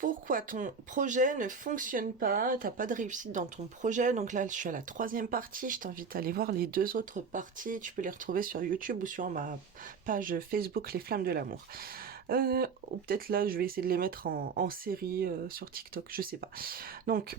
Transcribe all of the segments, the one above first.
Pourquoi ton projet ne fonctionne pas, t'as pas de réussite dans ton projet. Donc là, je suis à la 3e partie. Je t'invite à aller voir les 2 autres parties. Tu peux les retrouver sur YouTube ou sur ma page Facebook Les Flammes de l'amour. Ou peut-être là, je vais essayer de les mettre en série sur TikTok, je sais pas. Donc,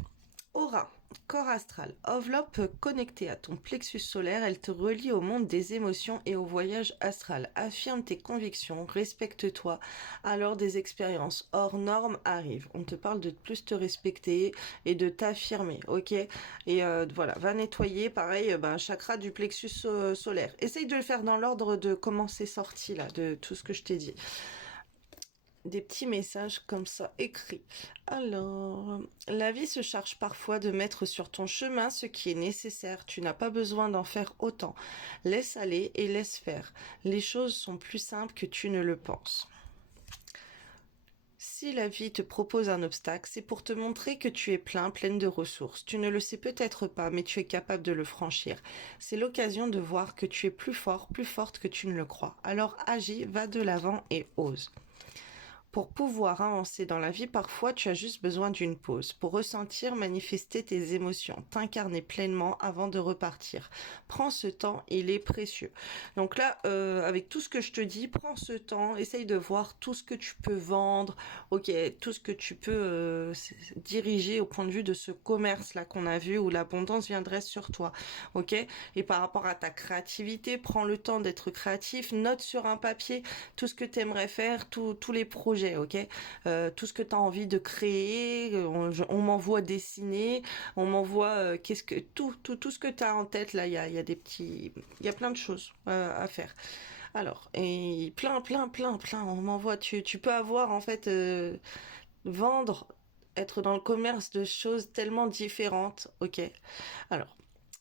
aura, corps astral, enveloppe connectée à ton plexus solaire, elle te relie au monde des émotions et au voyage astral. Affirme tes convictions, respecte-toi, alors des expériences hors normes arrivent. On te parle de plus te respecter et de t'affirmer, ok? Et voilà, va nettoyer, pareil, chakra du plexus solaire. Essaye de le faire dans l'ordre de comment c'est sorti là, de tout ce que je t'ai dit. Des petits messages comme ça écrits. Alors, la vie se charge parfois de mettre sur ton chemin ce qui est nécessaire. Tu n'as pas besoin d'en faire autant. Laisse aller et laisse faire. Les choses sont plus simples que tu ne le penses. Si la vie te propose un obstacle, c'est pour te montrer que tu es pleine de ressources. Tu ne le sais peut-être pas, mais tu es capable de le franchir. C'est l'occasion de voir que tu es plus fort, plus forte que tu ne le crois. Alors agis, va de l'avant et ose. Pour pouvoir avancer dans la vie, parfois tu as juste besoin d'une pause, pour ressentir, manifester tes émotions, t'incarner pleinement avant de repartir. Prends ce temps, il est précieux. Donc là, avec tout ce que je te dis, prends ce temps, essaye de voir tout ce que tu peux vendre, ok, tout ce que tu peux diriger au point de vue de ce commerce-là qu'on a vu, où l'abondance viendrait sur toi, ok. Et par rapport à ta créativité, prends le temps d'être créatif, note sur un papier tout ce que tu aimerais faire, tous les projets, ok, tout ce que tu as envie de créer, on m'envoie dessiner, on m'envoie qu'est-ce que tout ce que tu as en tête là, il y a des petits, il y a plein de choses à faire. Alors, et plein, on m'envoie, tu peux avoir en fait vendre, être dans le commerce de choses tellement différentes, ok. Alors,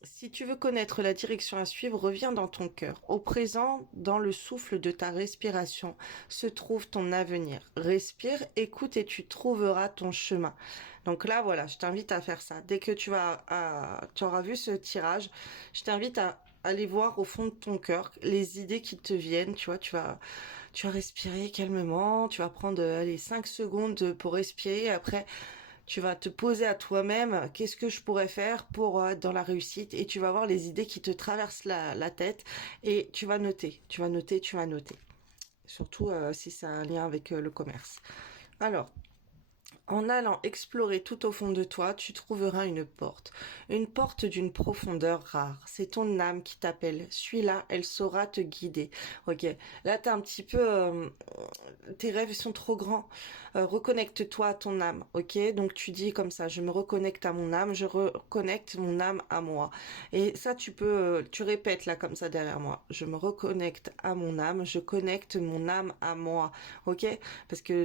si tu veux connaître la direction à suivre, reviens dans ton cœur. Au présent, dans le souffle de ta respiration, se trouve ton avenir. Respire, écoute et tu trouveras ton chemin. Donc là, voilà, je t'invite à faire ça. Dès que tu auras vu ce tirage, je t'invite à aller voir au fond de ton cœur les idées qui te viennent. Tu vois, tu vas respirer calmement. Tu vas prendre, 5 secondes pour respirer. Après, tu vas te poser à toi-même, qu'est-ce que je pourrais faire pour être dans la réussite, et tu vas voir les idées qui te traversent la tête, et tu vas noter. Surtout si ça a un lien avec le commerce. Alors, en allant explorer tout au fond de toi, tu trouveras une porte d'une profondeur rare. C'est ton âme qui t'appelle. Suis-la, elle saura te guider. Ok, là t'es un petit peu, tes rêves sont trop grands. Reconnecte-toi à ton âme. Ok, donc tu dis comme ça, je me reconnecte à mon âme, je reconnecte mon âme à moi. Et ça tu peux, tu répètes là comme ça derrière moi. Je me reconnecte à mon âme, je connecte mon âme à moi. Ok, parce que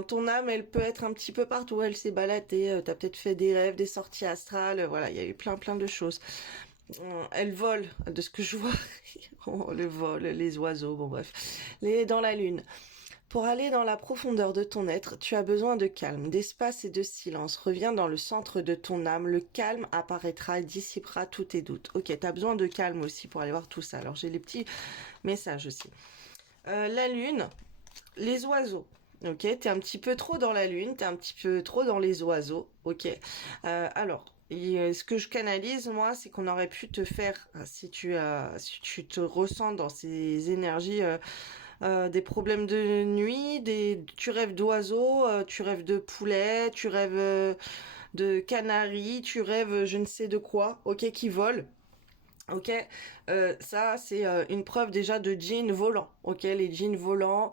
ton âme, elle peut être un petit peu partout, elle s'est baladée, t'as peut-être fait des rêves, des sorties astrales, voilà, il y a eu plein de choses. Elle vole, de ce que je vois. Oh, le vol, les oiseaux, bon bref. Dans la lune. Pour aller dans la profondeur de ton être, tu as besoin de calme, d'espace et de silence. Reviens dans le centre de ton âme, le calme apparaîtra et dissipera tous tes doutes. Ok, t'as besoin de calme aussi pour aller voir tout ça. Alors j'ai les petits messages aussi. La lune, les oiseaux. Ok, t'es un petit peu trop dans la lune, t'es un petit peu trop dans les oiseaux. Ok, alors, ce que je canalise moi, c'est qu'on aurait pu te faire, si tu te ressens dans ces énergies, des problèmes de nuit, tu rêves d'oiseaux, tu rêves de poulets, tu rêves de canaris, tu rêves je ne sais de quoi, ok, qui volent. Ok, ça c'est une preuve déjà de djinns volants. Ok, les djinns volants,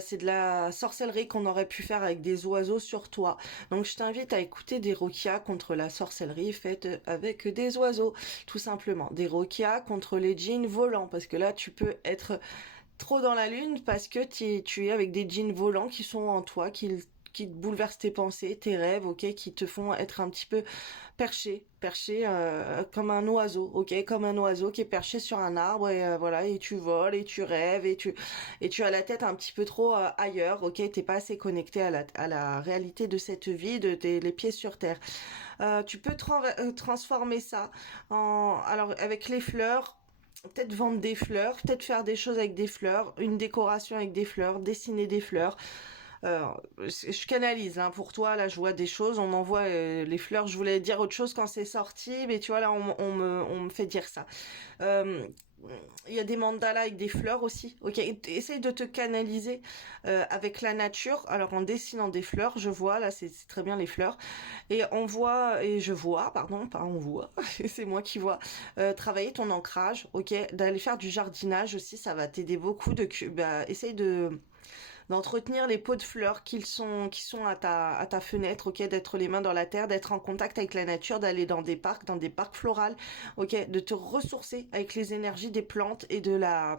c'est de la sorcellerie qu'on aurait pu faire avec des oiseaux sur toi. Donc je t'invite à écouter des roquias contre la sorcellerie faite avec des oiseaux, tout simplement. Des roquias contre les djinns volants, parce que là tu peux être trop dans la lune parce que tu es avec des djinns volants qui sont en toi, qui te bouleversent tes pensées, tes rêves, ok, qui te font être un petit peu perché comme un oiseau, ok, comme un oiseau qui est perché sur un arbre et voilà, et tu voles et tu rêves et tu as la tête un petit peu trop ailleurs, ok, t'es pas assez connecté à la réalité de cette vie, les pieds sur terre. Tu peux transformer ça alors avec les fleurs. Peut-être vendre des fleurs, peut-être faire des choses avec des fleurs, une décoration avec des fleurs, dessiner des fleurs. Euh, je canalise hein, pour toi, là je vois des choses, on m'envoie les fleurs, je voulais dire autre chose quand c'est sorti, mais tu vois là on me fait dire ça. Euh, il y a des mandalas avec des fleurs aussi. Ok, essaye de te canaliser avec la nature. Alors en dessinant des fleurs, je vois là, c'est très bien les fleurs. Et on voit et je vois, pardon, pas on voit, c'est moi qui vois. Travailler ton ancrage, ok, d'aller faire du jardinage aussi, ça va t'aider beaucoup. Bah, essaye de d'entretenir les pots de fleurs qui sont à ta fenêtre, ok, d'être les mains dans la terre, d'être en contact avec la nature, d'aller dans des parcs florales, ok, de te ressourcer avec les énergies des plantes et de la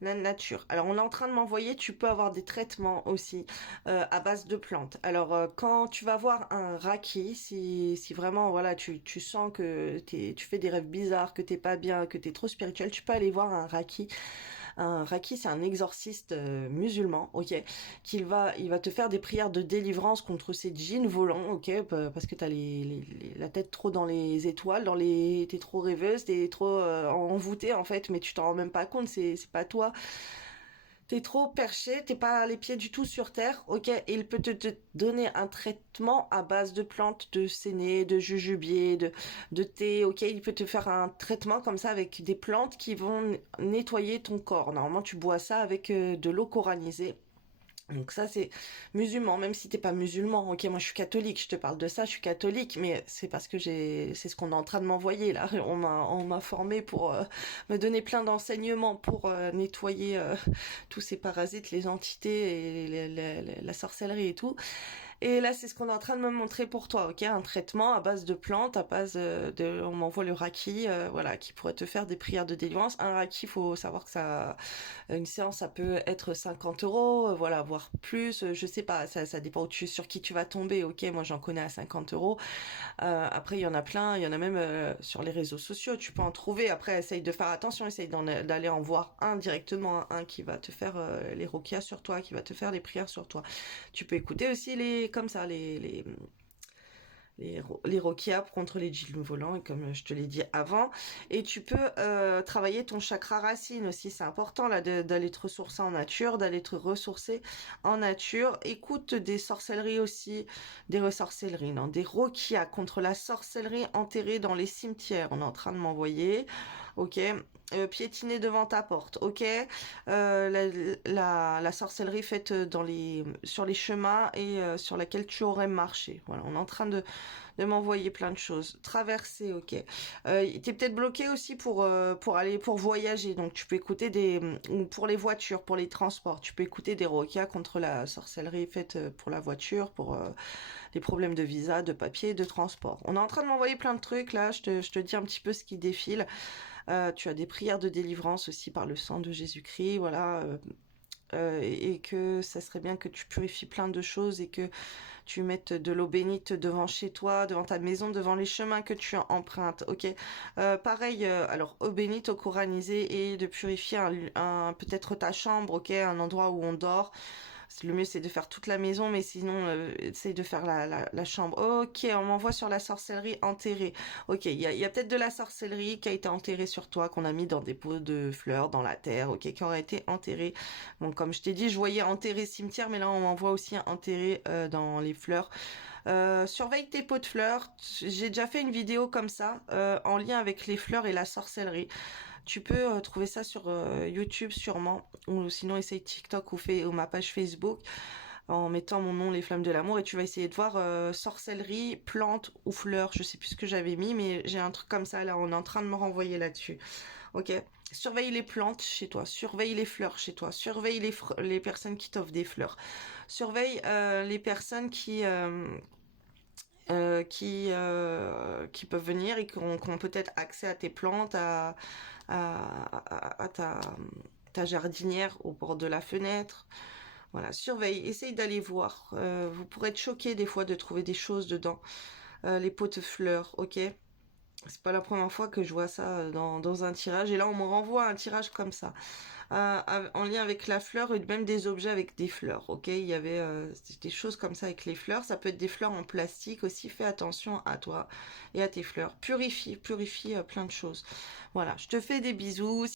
nature. Alors on est en train de m'envoyer, tu peux avoir des traitements aussi à base de plantes. Alors quand tu vas voir un raki, si vraiment voilà tu sens que tu fais des rêves bizarres, que t'es pas bien, que t'es trop spirituel, tu peux aller voir un raki. Un Reiki, c'est un exorciste musulman, ok, il va te faire des prières de délivrance contre ces djinns volants, ok, parce que t'as la tête trop dans les étoiles, t'es trop rêveuse, t'es trop envoûtée en fait, mais tu t'en rends même pas compte, c'est pas toi. T'es trop perché, t'es pas les pieds du tout sur terre, ok, et il peut te donner un traitement à base de plantes, de séné, de jujubier, de thé, ok, il peut te faire un traitement comme ça avec des plantes qui vont nettoyer ton corps. Normalement, tu bois ça avec de l'eau coranisée. Donc ça c'est musulman, même si t'es pas musulman. Ok, moi je suis catholique, je te parle de ça, je suis catholique, mais c'est parce que c'est ce qu'on est en train de m'envoyer là. On m'a formé pour me donner plein d'enseignements pour nettoyer tous ces parasites, les entités et la sorcellerie et tout. Et là, c'est ce qu'on est en train de me montrer pour toi, ok? Un traitement à base de plantes, à base on m'envoie le raki, voilà, qui pourrait te faire des prières de délivrance. Un raki, faut savoir que une séance, ça peut être 50 euros, voilà, voire plus, je sais pas, ça dépend sur qui tu vas tomber, ok? Moi, j'en connais à 50 euros. Après, il y en a plein, il y en a même sur les réseaux sociaux, tu peux en trouver. Après, essaye de faire attention, essaye d'aller en voir un directement, un qui va te faire les rokias sur toi, qui va te faire les prières sur toi. Tu peux écouter aussi comme ça, les roquias contre les djinns volants, comme je te l'ai dit avant. Et tu peux travailler ton chakra racine aussi. C'est important là d'aller te ressourcer en nature, d'aller te ressourcer en nature. Écoute des sorcelleries aussi, des ressorcelleries, non, des roquias contre la sorcellerie enterrée dans les cimetières. On est en train de m'envoyer. Ok. Piétiner devant ta porte, ok. La sorcellerie faite sur les chemins et sur laquelle tu aurais marché. Voilà, on est en train de m'envoyer plein de choses. Traverser, ok. T'es peut-être bloqué aussi pour voyager, donc tu peux écouter ou pour les voitures, pour les transports, tu peux écouter des roquas contre la sorcellerie faite pour la voiture, pour les problèmes de visa, de papier, de transport. On est en train de m'envoyer plein de trucs là, je te dis un petit peu ce qui défile. Tu as des prières de délivrance aussi par le sang de Jésus-Christ, voilà. Et que ça serait bien que tu purifies plein de choses et que tu mettes de l'eau bénite devant chez toi, devant ta maison, devant les chemins que tu empruntes, ok. Pareil, alors eau bénite, eau coranisée et de purifier peut-être ta chambre, ok, un endroit où on dort. Le mieux c'est de faire toute la maison, mais sinon essaye de faire la chambre. Ok, on m'envoie sur la sorcellerie enterrée. Ok, il y a peut-être de la sorcellerie qui a été enterrée sur toi, qu'on a mis dans des pots de fleurs, dans la terre, ok, qui aurait été enterrée. Bon, comme je t'ai dit, je voyais enterré cimetière, mais là on m'envoie aussi enterré dans les fleurs. Surveille tes pots de fleurs. J'ai déjà fait une vidéo comme ça, en lien avec les fleurs et la sorcellerie. Tu peux trouver ça sur YouTube sûrement, ou sinon essaye TikTok ou ma page Facebook en mettant mon nom Les Flammes de l'amour et tu vas essayer de voir sorcellerie, plantes ou fleurs. Je sais plus ce que j'avais mis, mais j'ai un truc comme ça là, on est en train de me renvoyer là-dessus. Ok. Surveille les plantes chez toi, surveille les fleurs chez toi, surveille les personnes qui t'offrent des fleurs, surveille les personnes qui peuvent venir et qui ont peut-être accès à tes plantes, à ta jardinière au bord de la fenêtre. Voilà, surveille, essaye d'aller voir. Vous pourrez être choqué des fois de trouver des choses dedans. Les pots de fleurs, ok? C'est pas la première fois que je vois ça dans un tirage. Et là, on me renvoie un tirage comme ça. En lien avec la fleur et même des objets avec des fleurs, ok? Il y avait des choses comme ça avec les fleurs. Ça peut être des fleurs en plastique aussi. Fais attention à toi et à tes fleurs. Purifie plein de choses. Voilà, je te fais des bisous.